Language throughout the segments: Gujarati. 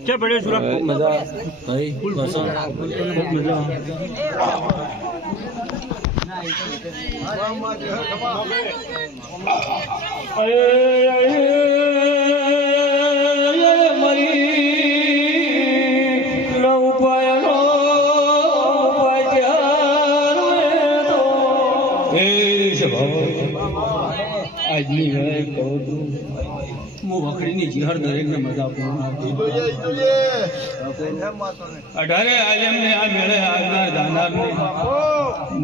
क्या बड़े सुरा मजा भाई मजा आदमी है वखड़ी हर दरेक ने मजा अठारे आलम ने आ मेरे आजना दानार ने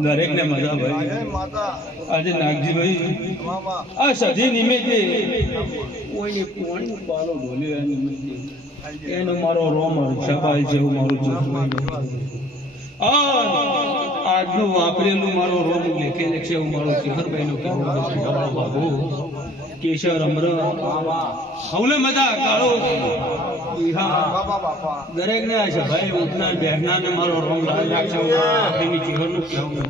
दरेक ने मजा भाई आज नागजी भाई आ सदी निमित्ते कोई कोण पालो ढोल्यो निमित्ते एनो मारो रोम छपाई जेवुं माરું આજનું વાપરેલું મારો રોમ લેખે લખશે હું મારો ચેહરભાઈનો કહેવું બાબુ કેશર અમર હવલે મજા કાળો દરેક ને છે ભાઈ ઉઠનાર બેહનાર ને મારો રોમ લાલ રાખશે એની ચેહરનું કહેવું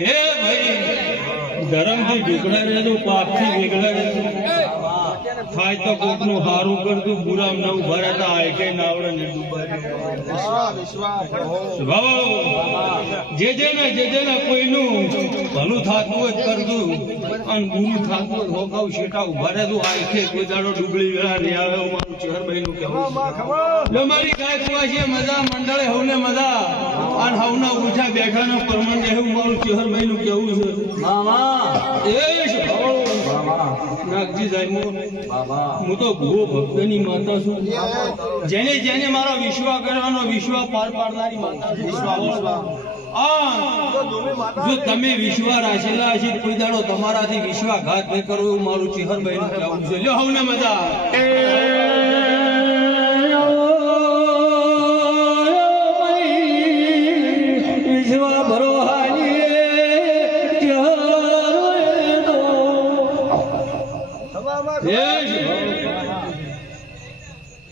હે ભાઈ ધર્મથી ઢુકડાને તો પાપથી વેગળાને થાય તો કોકનું હારું કરતું બુરામ ન ઉભા રહેતા આય કે નાવડે ને જે જેને કોઈનું ભલું થતું હોય કરતું અને ગુરુ થતું હોય હોકાવ શેટા ઉભા રહેતું આય કે કોઈ દાડો ડુબળી વેળા નહીં આવે મારું ચેહરભાઈનું કહેવું મારી ગાય કુવાશી મજા મંડળે હવને મજા અને હવના ઉઠા બેઠાનો પરમણ એવું મારું ચેહરભાઈનું કહેવું છે મામા એ નાગજી જાય હું તો ભૂવો ભક્તની માતા છું જેને જેને મારો વિશ્વાસ કરવાનો વિશ્વાસ પાર પાડનારી માતા છું જો તમે વિશ્વાસ રાખેલા હશે કોઈ દાડો તમારાથી વિશ્વાસઘાત નહીં કરવો એવું મારું ચેહરભાઈનું કહેવું છે લ્યો હવને મજા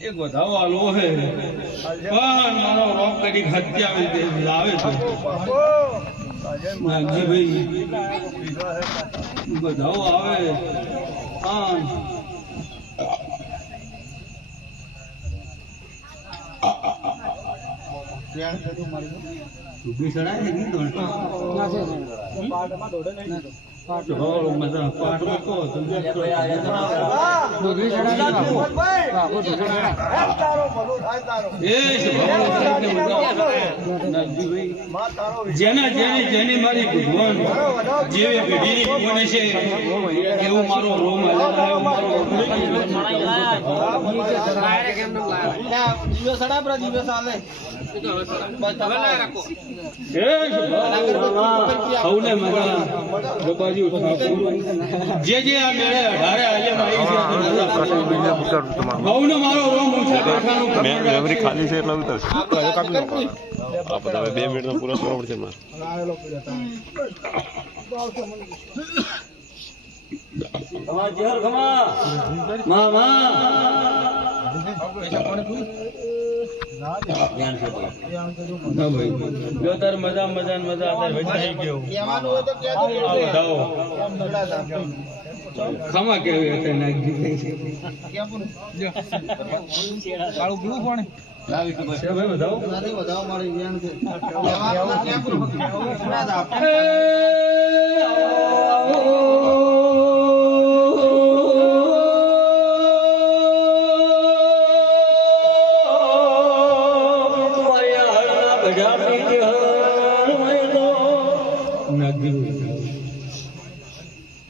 એક વધાવો આલો હે પણ મારો રોગ કદી હત્યા લાવે છે નાગજી ભાઈ વધાવો આવે ડૂબી ચડાય ને મજા પાઠમાં કહો તમે જેના જેની મારી ભગવાન જેવી પેઢીની મને છે એવું મારો રોમ જે જે આ મેળે 18 મારો રોમ મેમરી ખાલી છે એટલે ઉતરશે આપણે હવે 2 મિનિટમાં પૂરો કરવો પડશે મજા ખમા કેવી હતી નાખી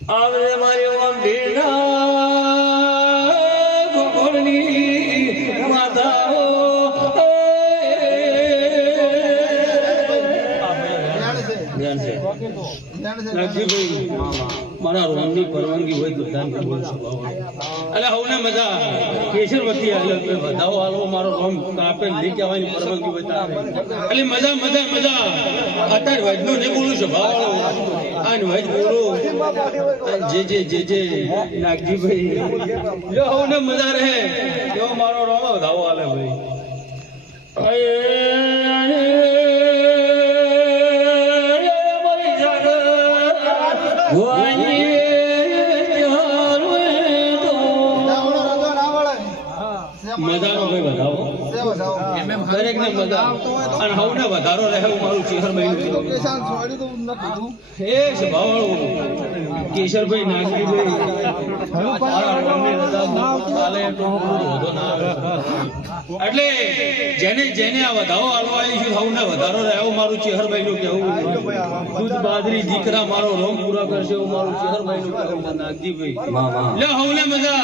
આવે મારી મારા રોમની પરવાનગી હોય તો દાન કરવું એટલે હવને મજા કેશરવતી આવ્યો વધાવો હાલવો મારો રોમ કાપે લઈ જવાની પરવાનગી હોય એટલે મજા મજા મજા અત્યારે વૈદનું નહીં બોલું છું ભાવ અને વૈદ બોલું જે નાગજીભાઈ જો હવને મજા રહે એવો મારો રોમ વધાવો હાલે ભાઈ મજાનો ભાઈ વધાવો દરેક ને મજા અને હવને વધારો રહે મારું ચેહરભાઈ એ સ્વભાવવાળું કેશરભાઈ નાગજીભાઈ એટલે જેને જેને આ વધાવો હાલવા આવી છે હવને વધારો રહે મારું ચેહરભાઈ નું કેવું દૂધ બાદરી દીકરા મારો રોમ પૂરા કરશે એવું મારું ચેહરભાઈ નું કેવું નાગજીભાઈ લે હવને મજા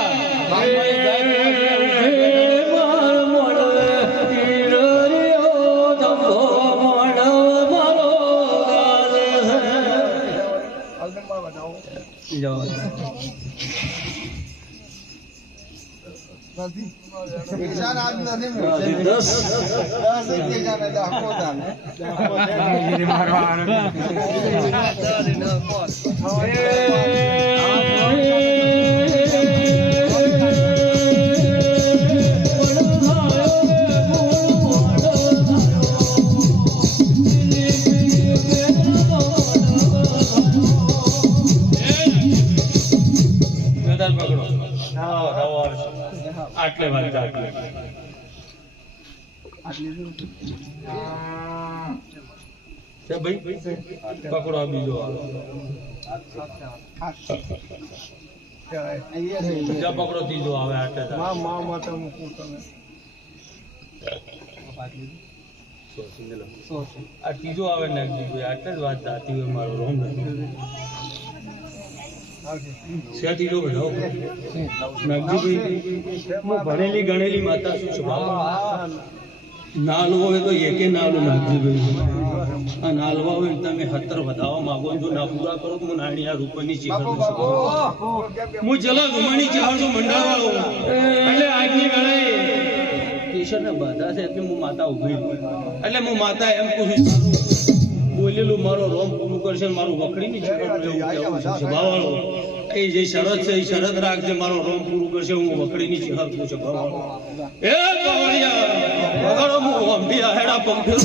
આટલે વાત ભાઈ પકડો બીજો પકડો ત્રીજો આવે આટલે આ ત્રીજો આવે ને આટલે જ વાત થતી હોય મારો રોમ ભણેલી ગણેલી માતા શું છે નાલું હોય તો એકે નાલું નાગજીભાઈ આ નાલવા હોય તમે 17 વધાવવા માંગો જો ના પૂરા કરો તો નાની આ રૂપની ચેહર હું જલા રૂમની ચેહર તો મંડાવાળો એટલે આજની વેળાએ કેશરને બાધા છે એટલે હું માતા ઉભી એટલે હું માતા એમ પૂછું બોલેલું મારો રોમ પૂરું કરશે મારું વખડીની ચેહર સ્વભાવવાળો એ જે શરત છે એ શરત રાખજે મારો રોમ પૂરું કરશે હું વખડીની ચેહર પૂછે ભગવાન એ ભગવાનિયા વગડો હું અંબિયા હેડા પંખેર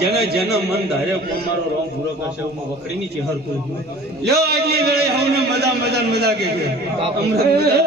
જેને જેને મન ધારે મારો રોમ પૂરો કરશે હું વખડી ની ચહેર કોઈ લ્યો આગલી વેળે હવને મજા કે અમૃત મજા